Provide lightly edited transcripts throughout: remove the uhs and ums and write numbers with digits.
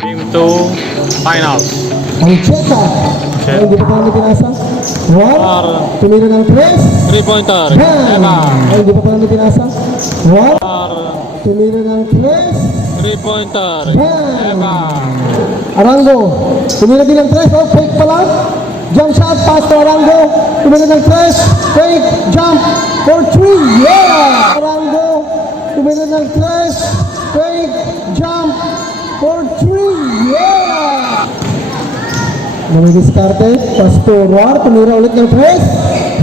Game 2 finals. Ancheta. Check. Hindi pa kami pinasa. One. Tumira ng tres. 3-pointer. Bang! Eva. Hindi pa kami pinasa. One. Tumira ng tres. 3-pointer. Bang! Eva. Arango. Tumira din ng tres. Oh, fake pa lang. Jump shot. Pass to Arango. Tumira ng tres. Fake. Jump. For three. Yeah! Arango. Tumira ng tres. Fake. Jump. For three. Yeah! Namidiskarte. Pass forward. Tumira ulit ng tres.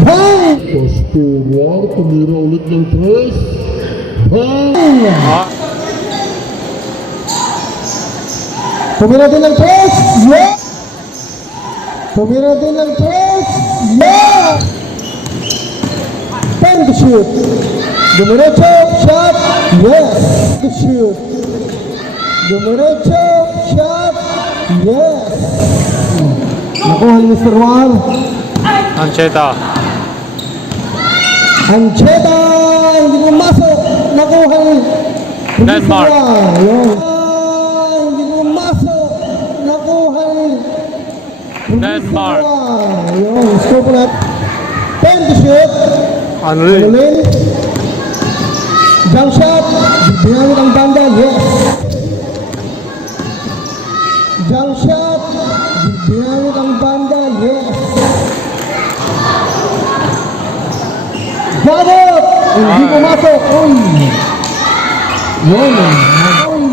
Bang! Pass forward, tumira ulit ng tres. Bang! Ah, Tumira din ng tres. Yeah! Tumira din ng tres. Yeah! 10 to shoot. Dumiretso. Shot. Yes. To shoot. Dumiretso. Shot. Yes. Nakuha ni Mr. Juan. Ancheta. Ancheta. Hindi ko masok. Nakuha ni Denmark. Yun. Hindi ko masok. Nakuha ni Denmark. Yun. Score ulit. 10 to shoot. Anulin. Anulin. Jump shot. Ginamit ang banda. Yes. Jump shot. Ginamit ang banda. Yes. Gabot! Hindi pumasok. Uy. Yun. Uy.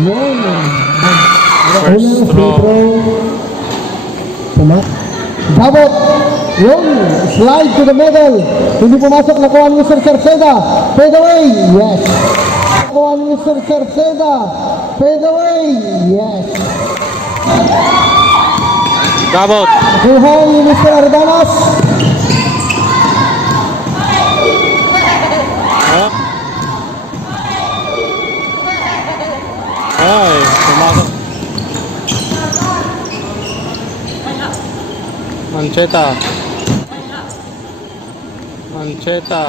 Yun. First Unang free throw. throw. Gabot! Yun! Slide to the middle. Hindi pumasok. Nakuha ni Mr. Cerceda. Fade away. Yes. Nakuha ni Mr. Cerceda. Fade away. Yes. Gabot. Nakuha ni Mr. Ardanas. Ah. Ay, pumasok. Ancheta. Ancheta.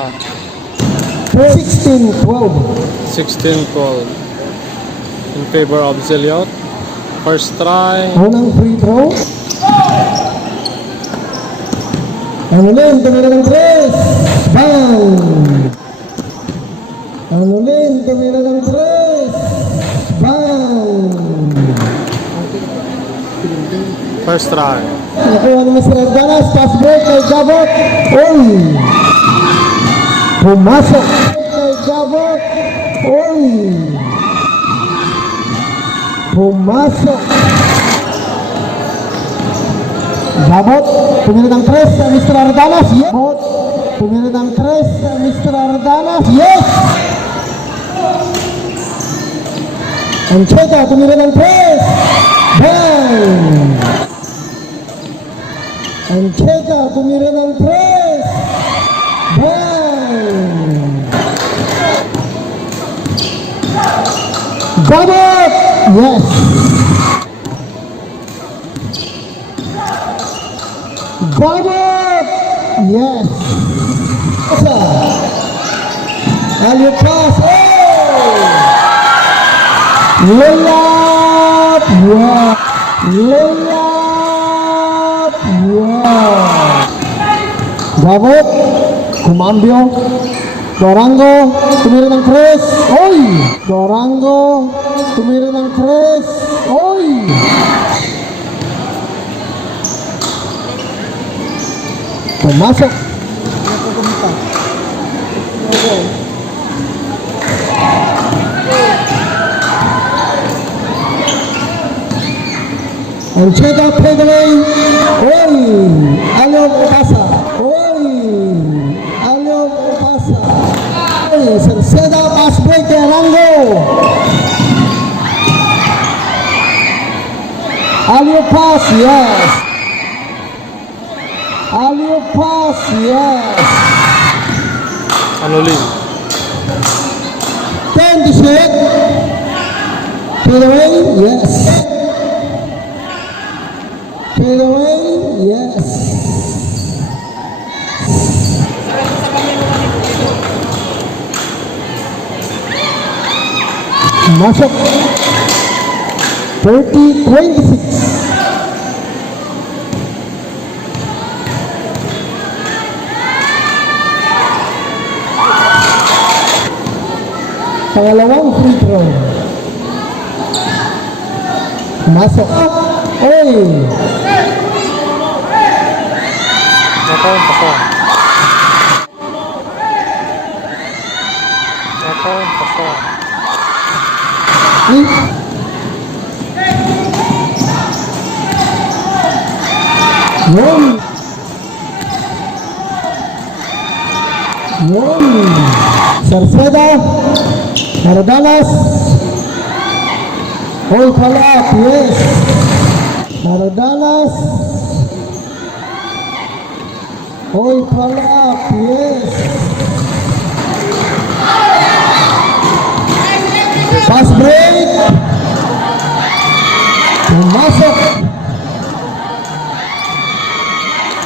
16-12. 16-12 in favor of Zeliot. First try. Unang free throw. Anulin, tumira ng tres. Bang! Anulin, tumira ng tres. Bang! First try. Nakuha ni Mr. Ardanas. Pass break kay Gabot. Uy! Pumasok kay Gabot. Uy! Pumasok. Gabot, tumira ng tres sa Mr. Ardanas. Yes. Gabot, tumira ng tres sa Mr. Ardanas. Yes. Ancheta, tumira ng tres. Bang! Ancheta, tumira ng tres. Bang! Gabot! Yes. Gabot! Yes. Alley pass. Oh! Layup! Yeah. Layup! Yeah. Gabot, kumambyo. Dorango, tumira ng tres. Oy! Dorango, tumira ng tres. Oy! Pumasok. Ancheta fade away. Oy! Ayaw pasa. Oy! Ayaw pasa. Oy! Cerceda pass break kay Arango. Ayaw pass. Yes. Ayaw pass. Yes. Anulin. 10 to shoot. Fade away. Yes. Fade away, yes. Masok. 30-26. Pangalawang free throw. Masok. Oy! Ito, ito. Ito, ito. Yun! Yun! Sarceda, Cardanas, hold call up, yes. Cardanas, hold call up, yes. Fast break. Pumasok.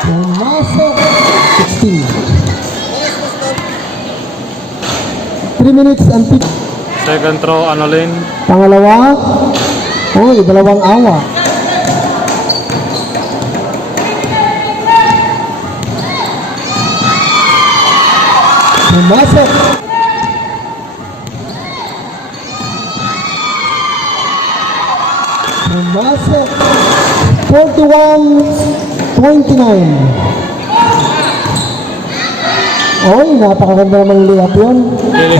Pumasok. 16. 3 minutes and 50. Second throw, Anolin. Pangalawa. Oy, dalawang awa. Pumasok. Pumasok. 41-29. Oy, napakaganda namang layup yun. Lili.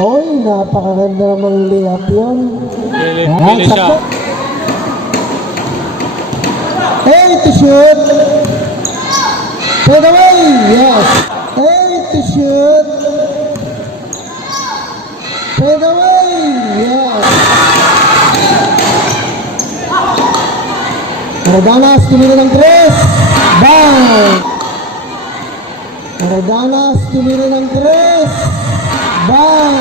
Oy, napakaganda namang layup yun. Lili siya. sakto. Hey, to shoot. Fade away, yes. Hey, to shoot. Fade away, yes. Cardanas, tumira ng 3. Bang! Cardanas, tumira ng 3. Bang!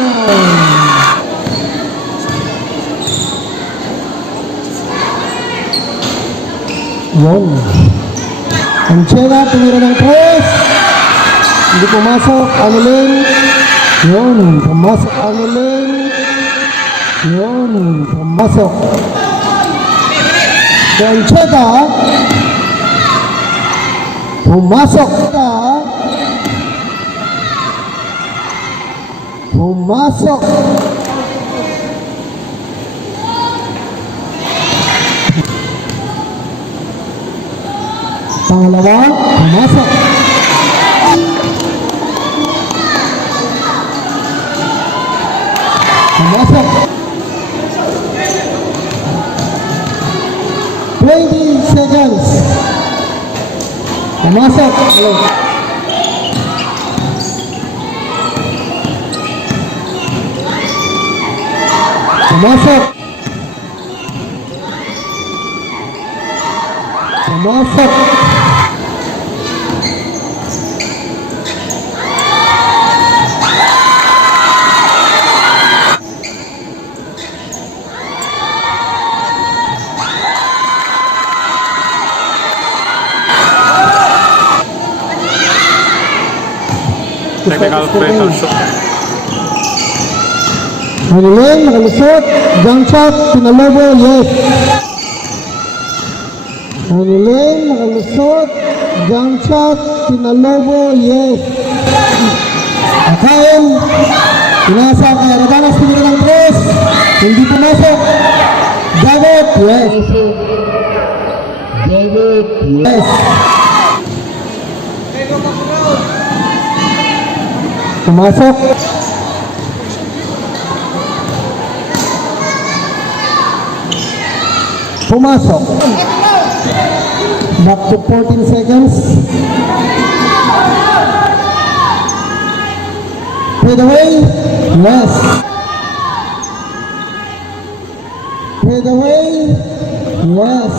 Yun. Anchena, tumira ng 3. Hindi pumasok. Anulin. Yun. Pumasok. Anulin. Yun. Pumasok. Ancheta. Pumasok. Pumasok. Pangalawa, pumasok. Pumasok. 20 seconds. Pumasok. Pumasok. Pumasok. Technical free throw shoot. Manilin, nakalusot. Jump shot, pinalobo, yes. Manilin, nakalusot. Jump shot, pinalobo, yes. Akain, pinasa kay Cardanas, pinira ng 3. Hindi pumasok. Dagot, yes. David, Yes. Pumasok. Pumasok. Back to 14 seconds. Fade away. Yes. Fade away. Yes.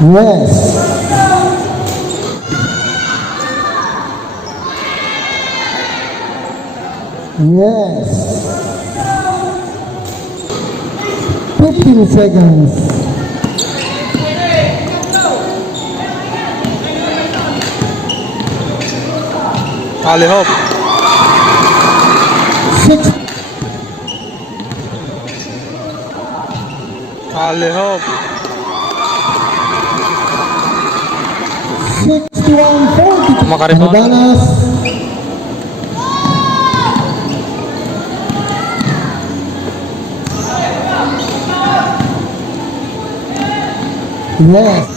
Yes. Yes. 15 seconds. Alihop. 6. Alihop. 61-40. Makaribon. Danas. Yes.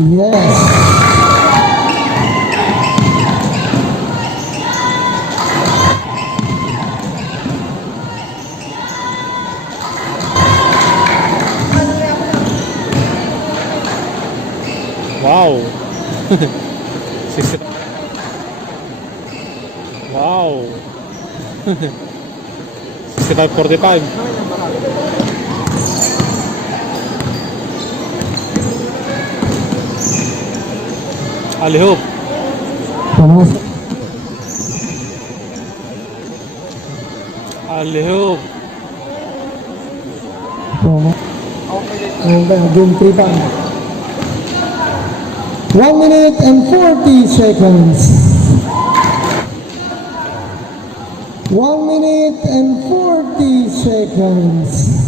Yes. Wow. 60. Wow. 65-45. Alihop. Thomas. Alihop. Thomas. Game 3 pa. 1 minute and 40 seconds. 1 minute and 40 seconds.